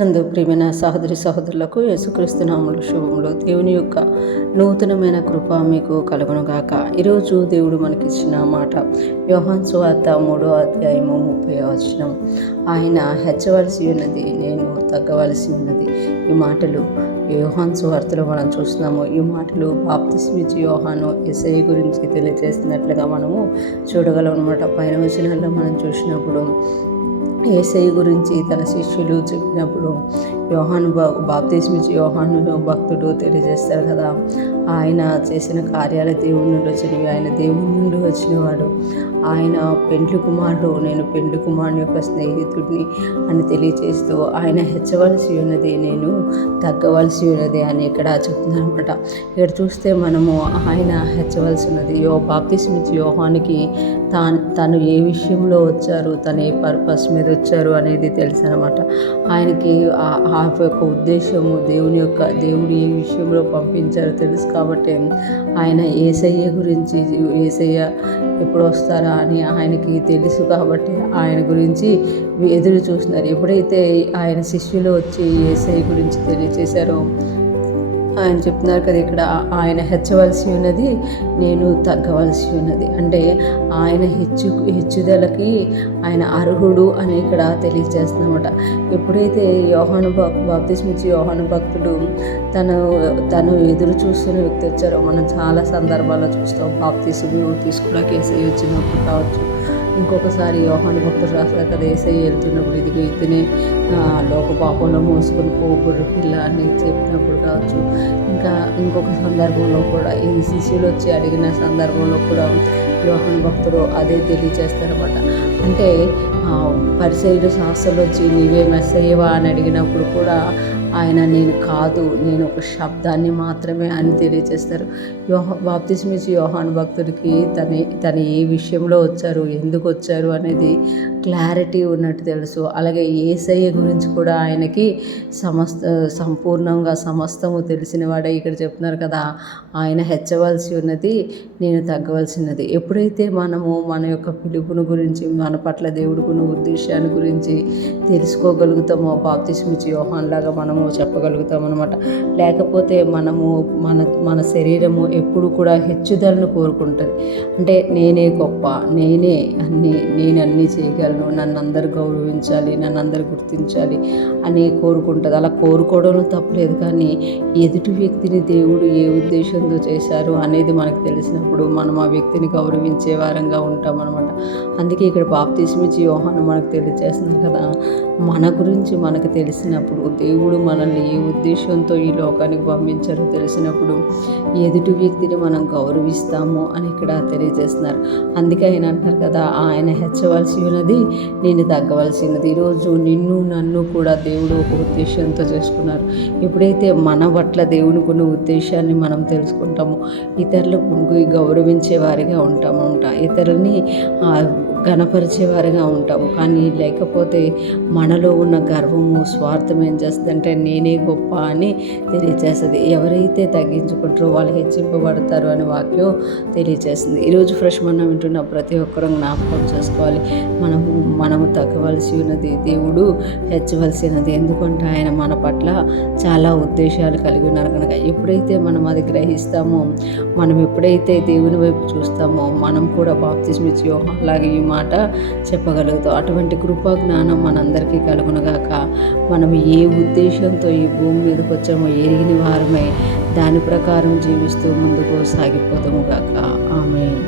నందు ప్రియమైన సహోదరి సహోదరులకు యేసుక్రీస్తు నామములో శుభములు. దేవుని యొక్క నూతనమైన కృప మీకు కలుగునుగాక. ఈరోజు దేవుడు మనకిచ్చిన మాట యోహాను సువార్త 3వ అధ్యాయము 30వ వచనం. ఆయన హెచ్చవలసి ఉన్నది, నేను తగ్గవలసి ఉన్నది. ఈ మాటలు యోహాను సువార్తలో మనం చూస్తున్నాము. ఈ మాటలు బాప్తిస్మిచ్చి యోహాను యేసయ్య గురించి తెలియజేస్తున్నట్లుగా మనము చూడగలం అన్నమాట. పైన వచనాల్లో మనం చూసినప్పుడు యేసయ్య గురించి తన శిష్యులు చెప్పినప్పుడు బాప్తిస్మిచ్చి యోహాను భక్తుడు తెలియజేస్తారు కదా, ఆయన చేసిన కార్యాలు దేవుని నుండి వచ్చినవి, ఆయన దేవుని నుండి వచ్చినవాడు, ఆయన పెండ్లి కుమారుడు, నేను పెండ్లి కుమారుని యొక్క స్నేహితుడిని అని తెలియజేస్తూ ఆయన హెచ్చవలసి ఉన్నది, నేను తగ్గవలసి ఉన్నది అని ఇక్కడ చెప్తున్నాను అనమాట. ఇక్కడ చూస్తే మనము ఆయన హెచ్చవలసి ఉన్నది. బాప్తిస్మిచ్చి యోహానికి తను ఏ విషయంలో వచ్చారు, తను ఏ పర్పస్ మీద వచ్చారు అనేది తెలుసు అనమాట. ఆయనకి ఆ యొక్క ఉద్దేశము దేవుడు ఏ విషయంలో పంపించారో తెలుసు కాబట్టి ఆయన యేసయ్య గురించి, యేసయ్య ఎప్పుడు వస్తారా అని ఆయనకి తెలుసు కాబట్టి ఆయన గురించి ఎదురు చూస్తున్నారు. ఎప్పుడైతే ఆయన శిష్యులు వచ్చి యేసయ్య గురించి తెలియచేశారో ఆయన చెప్తున్నారు కదా, ఇక్కడ ఆయన హెచ్చవలసి ఉన్నది, నేను తగ్గవలసి ఉన్నది. అంటే ఆయన హెచ్చుదలకి ఆయన అర్హుడు అని ఇక్కడ తెలియజేస్తున్నమాట. ఎప్పుడైతే బాప్తిస్మిచ్చి యోహాను భక్తుడు తను ఎదురు చూస్తున్న వ్యక్తి వచ్చారో, మనం చాలా సందర్భాల్లో చూస్తాం. బాప్తిస్ము తీసుకోవడానికి యేసయ్య వచ్చినప్పుడు కావచ్చు, ఇంకొకసారి యోహాను భక్తుడు రాస్తారు కదా, యేసయ్య వెళ్తున్నప్పుడు ఇదిగో ఇతనే లోక పాపంలో మోసుకొని పోగురు పిల్ల అని చెప్పినప్పుడు కావచ్చు, ఇంకా ఇంకొక సందర్భంలో కూడా ఈ శిష్యులు వచ్చి అడిగిన సందర్భంలో కూడా యోహాను భక్తుడు అదే తెలియజేస్తారన్నమాట. అంటే పరిసయ్యులు శాస్త్రులు వచ్చి నీవే మెస్సయ్యవా అని అడిగినప్పుడు కూడా ఆయన నేను కాదు, నేను ఒక శబ్దాన్ని మాత్రమే అని తెలియజేస్తారు. బాప్తిస్మిచ్చి యోహాను భక్తుడికి తన ఏ విషయంలో వచ్చారు, ఎందుకు వచ్చారు అనేది క్లారిటీ ఉన్నట్టు తెలుసు. అలాగే యేసయ్య గురించి కూడా ఆయనకి సంపూర్ణంగా సమస్తము తెలిసిన వాడే ఇక్కడ చెప్తున్నారు కదా, ఆయన హెచ్చవలసి ఉన్నది, నేను తగ్గవలసినది. ఎప్పుడైతే మనము మన యొక్క పిలుపును గురించి, మన పట్ల దేవుడుకున్న ఉద్దేశాన్ని గురించి తెలుసుకోగలుగుతామో బాప్తిస్మిచ్చి యోహాను లాగా మనము చెప్పగలుగుతాం అనమాట. లేకపోతే మన శరీరము ఎప్పుడు కూడా హెచ్చుదలను కోరుకుంటుంది. అంటే నేనే గొప్ప, నేను అన్నీ చేయగలను, నన్ను అందరు గౌరవించాలి, నన్ను అందరు గుర్తించాలి అని కోరుకుంటుంది. అలా కోరుకోవడంలో తప్పలేదు, కానీ ఎదుటి వ్యక్తిని దేవుడు ఏ ఉద్దేశంతో చేశారు అనేది మనకు తెలిసినప్పుడు మనం ఆ వ్యక్తిని గౌరవించే వారంగా ఉంటాం అనమాట. అందుకే ఇక్కడ బాప్తిస్మిచ్చి యోహాను మనకు తెలియజేస్తున్నారు కదా, మన గురించి మనకు తెలిసినప్పుడు, దేవుడు మనల్ని ఏ ఉద్దేశంతో ఈ లోకానికి పంపించారో తెలిసినప్పుడు ఎదుటి వ్యక్తిని మనం గౌరవిస్తాము అని ఇక్కడ తెలియజేస్తున్నారు. అందుకే ఆయన అంటారు కదా, ఆయన హెచ్చవలసి ఉన్నది, నేను తగ్గవలసినది. ఈరోజు నిన్ను నన్ను కూడా దేవుడు ఒక ఉద్దేశంతో చేసుకున్నారు. ఎప్పుడైతే మన పట్ల దేవునికి ఉన్న ఉద్దేశాన్ని మనం తెలుసుకుంటామో ఇతరులకు గౌరవించే వారిగా ఉంటామంట, ఇతరులని ఘనపరిచేవారిగా ఉంటాము. కానీ లేకపోతే మనలో ఉన్న గర్వము, స్వార్థం ఏం చేస్తుందంటే నేనే గొప్ప అని తెలియజేస్తుంది. ఎవరైతే తగ్గించుకుంటారో వాళ్ళు హెచ్చింపబడతారు అని వాక్యం తెలియజేస్తుంది. ఈరోజు ఫ్రెష్ మనం వింటున్న ప్రతి ఒక్కరూ జ్ఞాపకం చేసుకోవాలి, మనము తగ్గవలసి ఉన్నది, దేవుడు హెచ్చవలసినది. ఎందుకంటే ఆయన మన పట్ల చాలా ఉద్దేశాలు కలిగి ఉన్నారు కనుక. ఎప్పుడైతే మనం అది గ్రహిస్తామో, మనం ఎప్పుడైతే దేవుని వైపు చూస్తామో, మనం కూడా బాప్తిస్మిచ్చి యోహాను లాగా ఈ మాట చెప్పగలుగుతాం. అటువంటి కృపా జ్ఞానం మనందరికీ కలుగునుగాక. మనం ఏ ఉద్దేశంతో ఈ భూమి మీదకి వచ్చామో ఎరిగిన వారమై దాని ప్రకారం జీవిస్తూ ముందుకు సాగిపోతాము గాక. ఆమేన్.